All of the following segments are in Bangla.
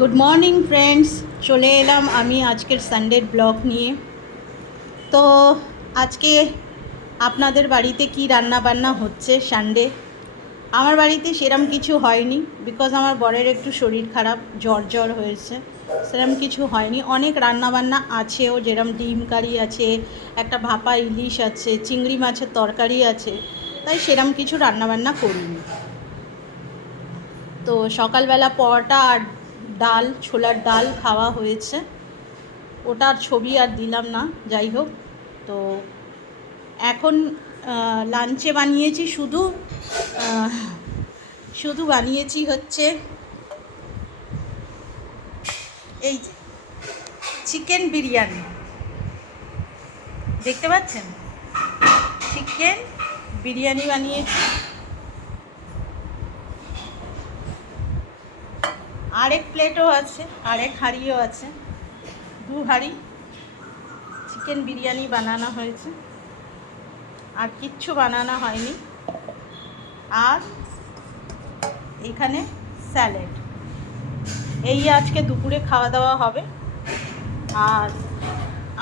গুড মর্নিং ফ্রেন্ডস, চলে এলাম আমি আজকের সানডের ব্লগ নিয়ে। তো আজকে আপনাদের বাড়িতে কি রান্না বান্না হচ্ছে সানডে? আমার বাড়িতে সেরম কিছু হয়নি, বিকজ আমার বরের একটু শরীর খারাপ, জ্বর হয়েছে। সেরম কিছু হয়নি, অনেক রান্না বান্না আছেও, যেরম ডিম কারি আছে, একটা ভাপা ইলিশ আছে, চিংড়ি মাছের তরকারি আছে, তাই সেরম কিছু রান্নাবান্না করিনি। তো সকালবেলা পরোটা আর ডাল, ছোলার ডাল খাওয়া হয়েছে, ওটার ছবি আর দিলাম না, যাই হোক। তো এখন লাঞ্চে বানিয়েছি শুধু বানিয়েছি হচ্ছে এই যে চিকেন বিরিয়ানি, দেখতে পাচ্ছেন, চিকেন বিরিয়ানি বানিয়েছি। আরেক প্লেটও আছে, আরেক হাঁড়িও আছে, 2 হাঁড়ি চিকেন বিরিয়ানি বানানো হয়েছে, আর কিচ্ছু বানানো হয়নি। আর এখানে স্যালাড, এই আজকে দুপুরে খাওয়া দাওয়া হবে। আর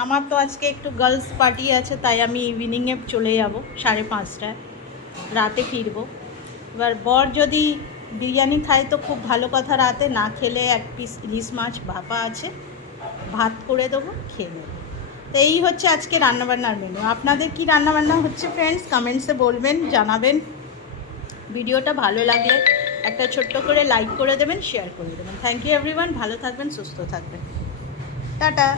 আমার তো আজকে একটু গার্লস পার্টি আছে, তাই আমি ইভিনিংয়ে চলে যাব 5:30টায়, রাতে ফিরবো। এবার বর যদি বিরিয়ানি খায় তো খুব ভালো কথা, রাতে না খেলে 1 পিস ইলিশ মাছ ভাপা আছে, ভাত করে দেবো, খেয়ে নেব। তো এই হচ্ছে আজকে রান্নাবান্নার মেনু। আপনাদের কি রান্নাবান্না হচ্ছে ফ্রেন্ডস, কমেন্টসে বলবেন, জানাবেন। ভিডিওটা ভালো লাগলে একটা ছোট্ট করে লাইক করে দেবেন, শেয়ার করে দেবেন। থ্যাংক ইউ এভরিওয়ান, ভালো থাকবেন, সুস্থ থাকবেন, টাটা।